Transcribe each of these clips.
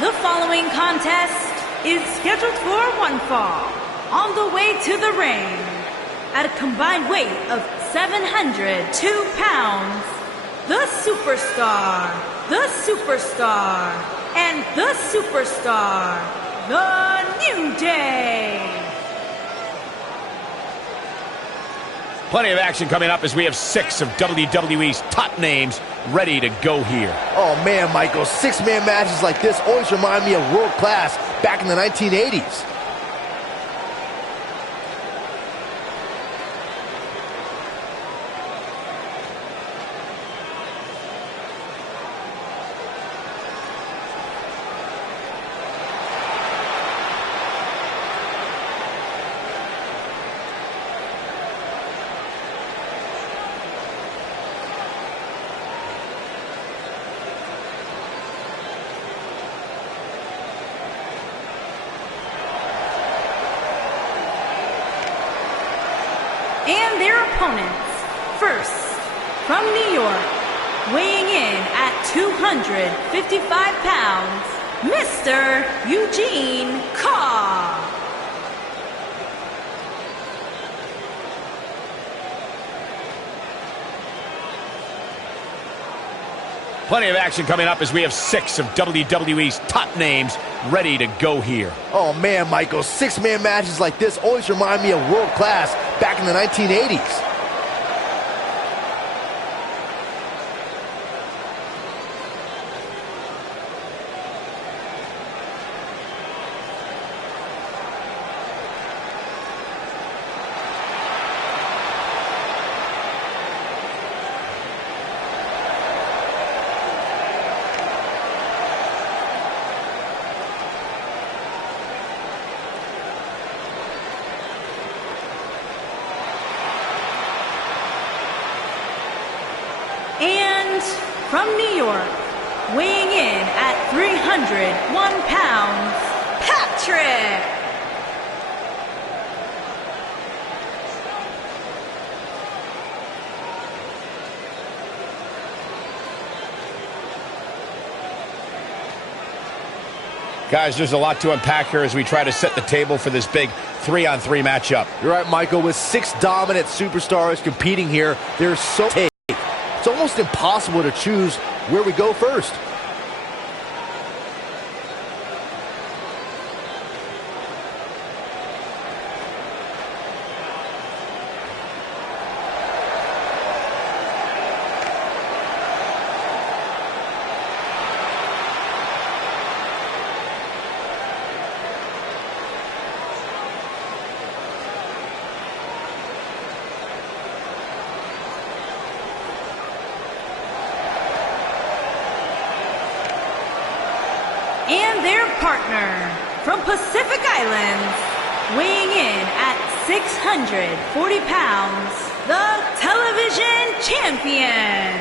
The following contest is scheduled for one fall. On the way to the ring, at a combined weight of 702 pounds, the Superstar, and the Superstar, the New Day. Plenty of action coming up as we have 6 of WWE's top names ready to go here. Oh man, Michael, 6-man matches like this always remind me of world class back in the 1980s. And their opponents, first, from New York, weighing in at 255 pounds, Mr. Eugene Carr. Plenty of action coming up as we have 6 of WWE's top names ready to go here. Oh man, Michael, 6-man matches like this always remind me of world class back in the 1980s. And from New York, weighing in at 301 pounds, Patrick. Guys, there's a lot to unpack here as we try to set the table for this big 3-on-3 matchup. You're right, Michael. With 6 dominant superstars competing here, there's so much. It's almost impossible to choose where we go first. And their partner, from Pacific Islands, weighing in at 640 pounds, the television champion,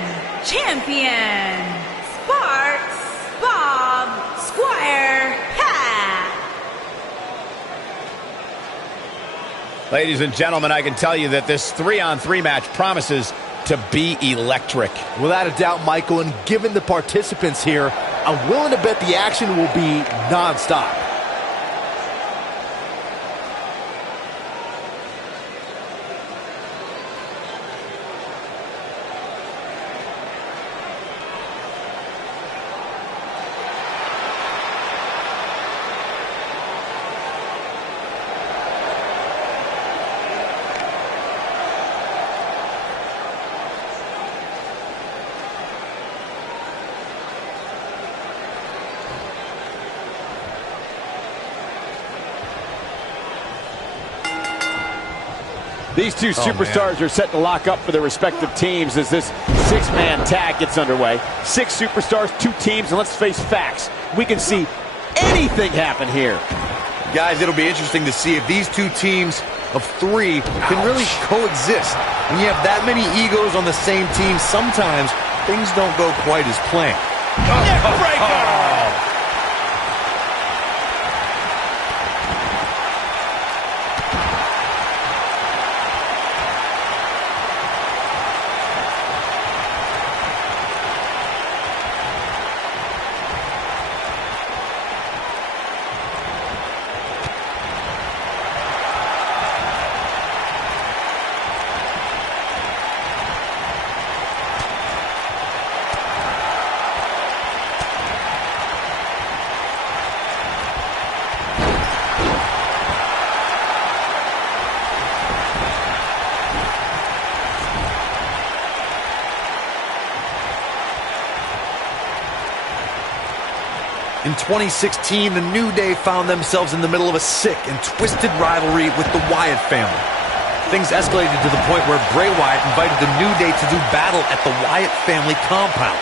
Sparks Bob Squire Pat. Ladies and gentlemen, I can tell you that this 3-on-3 match promises to be electric. Without a doubt, Michael, and given the participants here, I'm willing to bet the action will be non-stop. These two superstars are set to lock up for their respective teams as this 6-man tag gets underway. 6 superstars, 2 teams, and let's face facts. We can see anything happen here. Guys, it'll be interesting to see if these 2 teams of 3 can really coexist. When you have that many egos on the same team, sometimes things don't go quite as planned. Neck breaker! 2016, the New Day found themselves in the middle of a sick and twisted rivalry with the Wyatt family. Things escalated to the point where Bray Wyatt invited the New Day to do battle at the Wyatt family compound.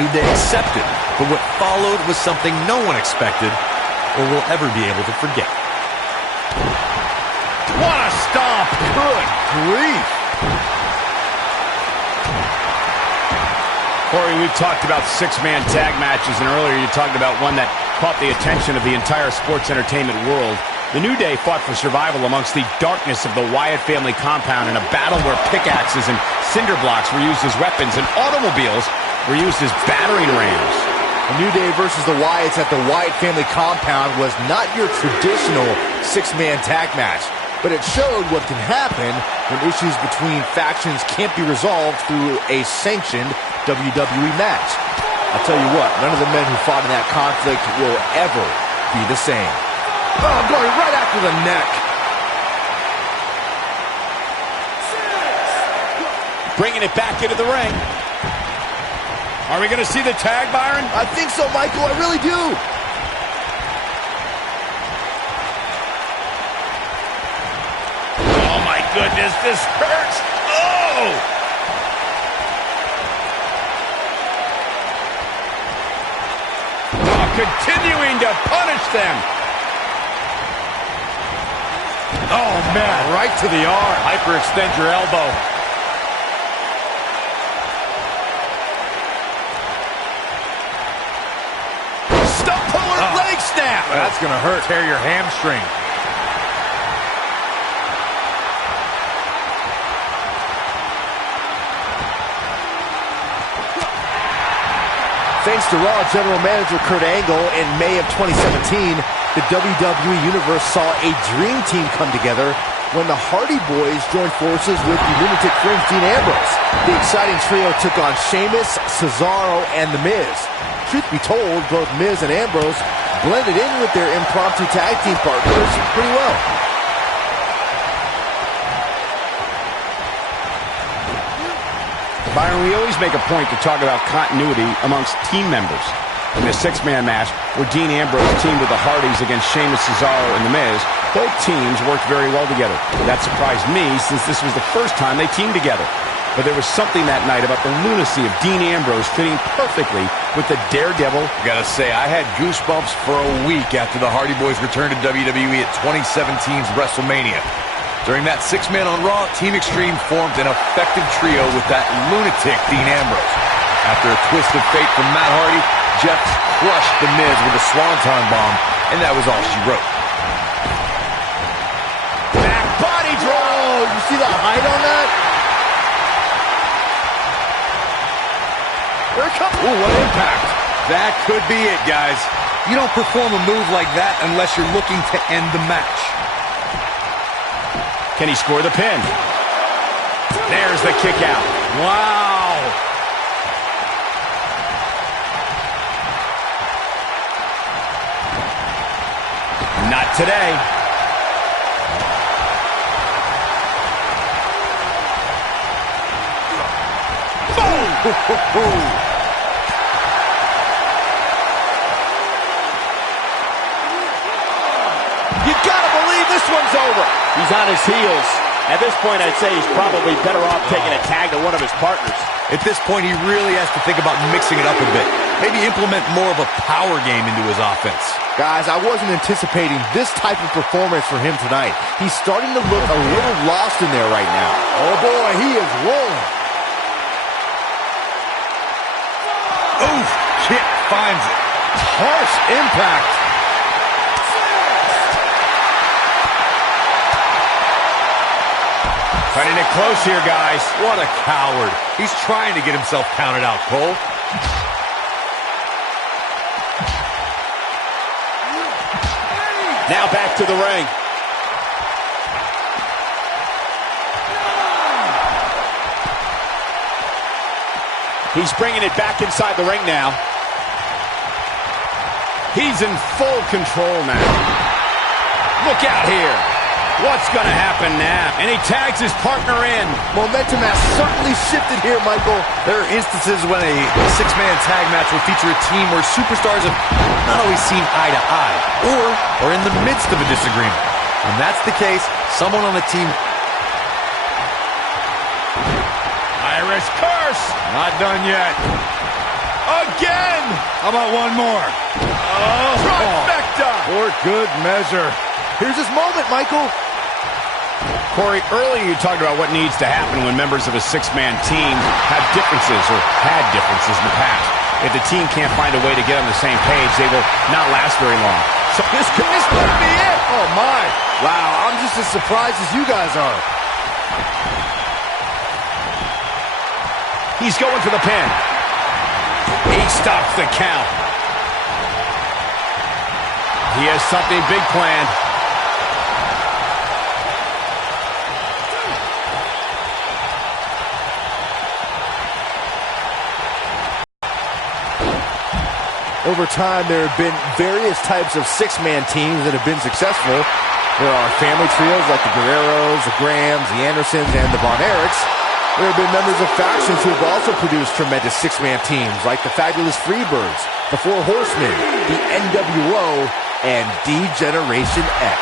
New Day accepted, but what followed was something no one expected or will ever be able to forget. What a stomp! Good grief! Corey, we've talked about six-man tag matches, and earlier you talked about one that caught the attention of the entire sports entertainment world. The New Day fought for survival amongst the darkness of the Wyatt family compound in a battle where pickaxes and cinder blocks were used as weapons and automobiles were used as battering rams. The New Day versus the Wyatts at the Wyatt family compound was not your traditional six-man tag match, but it showed what can happen when issues between factions can't be resolved through a sanctioned WWE match. I'll tell you what, none of the men who fought in that conflict will ever be the same. Oh, going right after the neck. Bringing it back into the ring. Are we going to see the tag, Byron? I think so, Michael. I really do. Oh, my goodness. This hurts. Oh! Oh, continuing to punish them. Oh, man, right to the arm. Hyperextend your elbow. Stump puller, leg snap. That's going to hurt. Tear your hamstring. Thanks to Raw General Manager Kurt Angle in May of 2017, the WWE Universe saw a dream team come together when the Hardy Boys joined forces with the Lunatic Fringe Dean Ambrose. The exciting trio took on Sheamus, Cesaro, and The Miz. Truth be told, both Miz and Ambrose blended in with their impromptu tag team partners pretty well. Byron, we always make a point to talk about continuity amongst team members. In the six-man match, where Dean Ambrose teamed with the Hardys against Sheamus, Cesaro, and The Miz, both teams worked very well together. That surprised me, since this was the first time they teamed together. But there was something that night about the lunacy of Dean Ambrose fitting perfectly with the Daredevil. Gotta say, I had goosebumps for a week after the Hardy Boys returned to WWE at 2017's WrestleMania. During that six-man on Raw, Team Extreme formed an effective trio with that lunatic Dean Ambrose. After a twist of fate from Matt Hardy, Jeff crushed The Miz with a swanton bomb, and that was all she wrote. Back body drop! Oh, you see the height on that? Here it comes. Ooh, what impact. That could be it, guys. You don't perform a move like that unless you're looking to end the match. Can he score the pin? There's the kick out. Wow. Not today. Boom! You gotta believe this one's over. He's on his heels. At this point, I'd say he's probably better off taking a tag to one of his partners. At this point, he really has to think about mixing it up a bit. Maybe implement more of a power game into his offense. Guys, I wasn't anticipating this type of performance for him tonight. He's starting to look a little lost in there right now. Oh boy, he is rolling. Oof, kick finds it. Harsh impact. Cutting it close here, guys. What a coward. He's trying to get himself counted out, Cole. Now back to the ring. He's bringing it back inside the ring now. He's in full control now. Look out here. What's going to happen now? And he tags his partner in. Momentum has certainly shifted here, Michael. There are instances when a six-man tag match will feature a team where superstars have not always seen eye to eye or are in the midst of a disagreement. When that's the case, someone on the team... Irish curse. Not done yet. Again. How about one more? Oh, trifecta. For good measure. Here's his moment, Michael. Corey, earlier you talked about what needs to happen when members of a six-man team have differences or had differences in the past. If the team can't find a way to get on the same page, they will not last very long. So this could be it. Oh, my. Wow, I'm just as surprised as you guys are. He's going for the pin. He stops the count. He has something big planned. Over time, there have been various types of six-man teams that have been successful. There are family trios like the Guerreros, the Grahams, the Andersons, and the Von Erichs. There have been members of factions who have also produced tremendous six-man teams like the Fabulous Freebirds, the Four Horsemen, the NWO, and D-Generation X.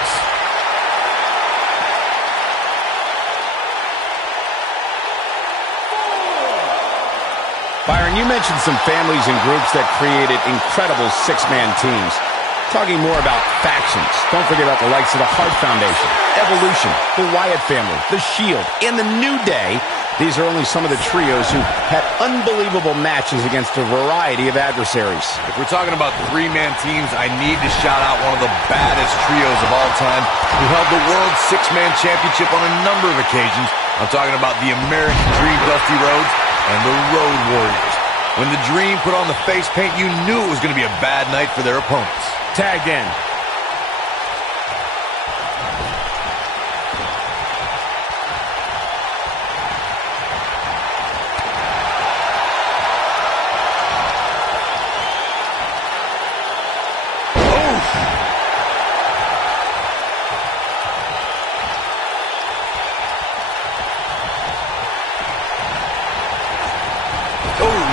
Byron, you mentioned some families and groups that created incredible six-man teams. Talking more about factions, don't forget about the likes of the Hart Foundation, Evolution, the Wyatt family, the Shield, and the New Day. These are only some of the trios who had unbelievable matches against a variety of adversaries. If we're talking about three-man teams, I need to shout out one of the baddest trios of all time who held the World Six-Man Championship on a number of occasions. I'm talking about the American Dream Dusty Rhodes and the Road Warriors. When the Dream put on the face paint, you knew it was going to be a bad night for their opponents. Tagged in.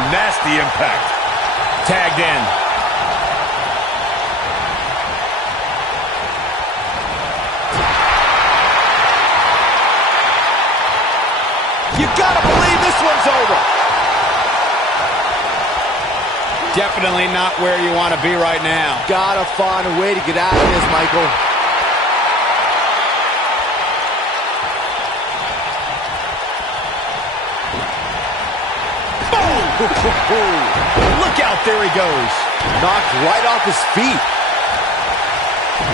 Nasty impact. Tagged in. You gotta believe this one's over. Definitely not where you want to be right now. Gotta find a way to get out of this, Michael. Look out, there he goes. Knocked right off his feet.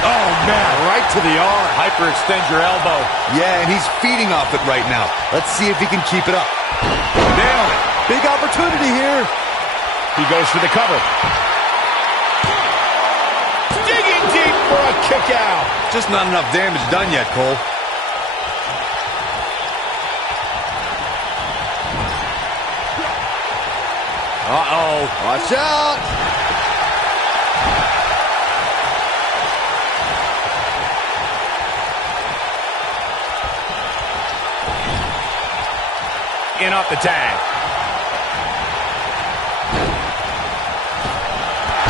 Oh, man, Right to the arm. hyperextend your elbow. Yeah, and he's feeding off it right now. Let's see if he can keep it up. Nailed it. Big opportunity here. He goes for the cover. Digging deep for a kick out. Just not enough damage done yet, Cole. Uh-oh. Watch out. In off the tag.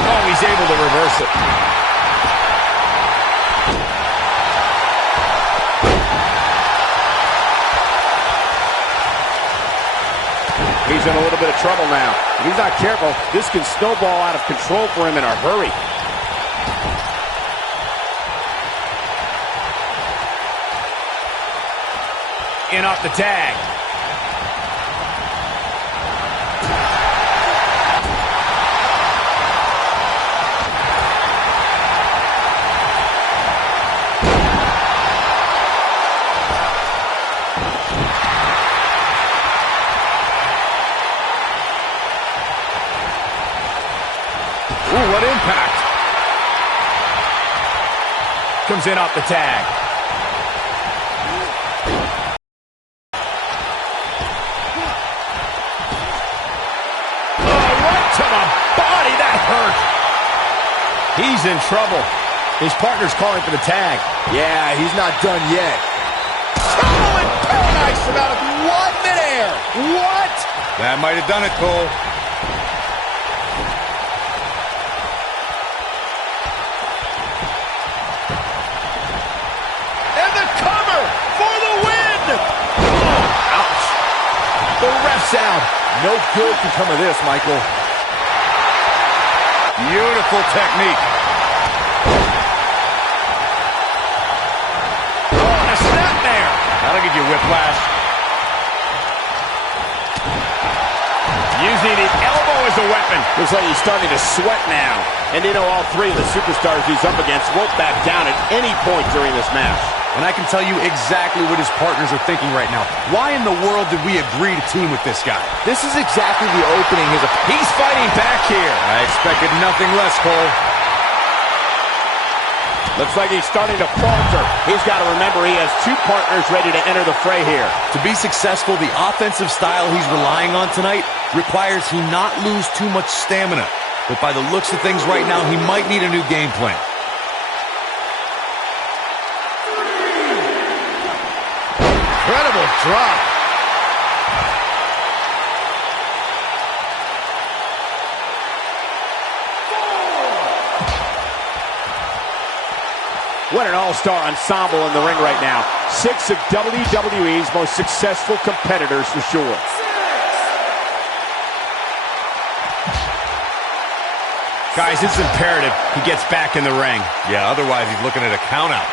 Oh, he's able to reverse it. He's in a little bit of trouble now. If he's not careful, this can snowball out of control for him in a hurry. In off the tag. Ooh, what impact. Comes in off the tag. Oh, right to the body. That hurt. He's in trouble. His partner's calling for the tag. Yeah, he's not done yet. Oh, and paradise from out of midair. What? That might have done it, Cole. And the cover for the win. Oh, ouch. The ref's out. No good can come of this, Michael. Beautiful technique. Oh, and a snapmare. That'll give you whiplash. Using his elbow as a weapon. Looks like he's starting to sweat now. And you know, all three of the superstars he's up against won't back down at any point during this match. And I can tell you exactly what his partners are thinking right now. Why in the world did we agree to team with this guy? This is exactly the opening. He's fighting back here. I expected nothing less, Cole. Looks like he's starting to falter. He's got to remember he has two partners ready to enter the fray here. To be successful, the offensive style he's relying on tonight requires he not lose too much stamina. But by the looks of things right now, he might need a new game plan. Incredible drop. What an all-star ensemble in the ring right now. 6 of WWE's most successful competitors for sure. Guys, it's imperative he gets back in the ring. Yeah, otherwise he's looking at a countout.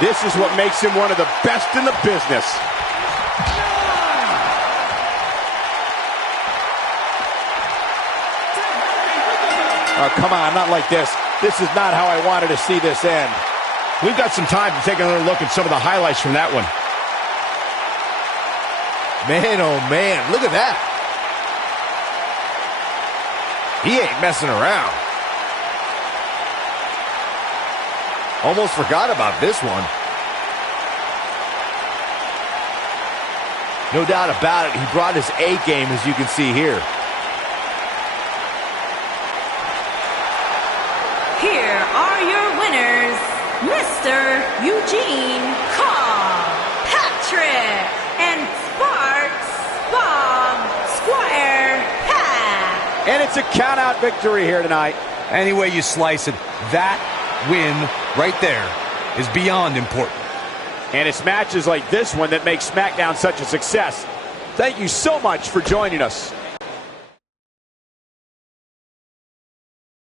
This is what makes him one of the best in the business. Oh, come on, not like this. This is not how I wanted to see this end. We've got some time to take another look at some of the highlights from that one. Man, oh man, look at that. He ain't messing around. Almost forgot about this one. No doubt about it, he brought his A game, as you can see here. Here are your winners, Mr. Eugene Cobb, Patrick, and Sparks Bob Squire Pat. And it's a count-out victory here tonight. Any way you slice it, that win right there is beyond important. And it's matches like this one that make SmackDown such a success. Thank you so much for joining us.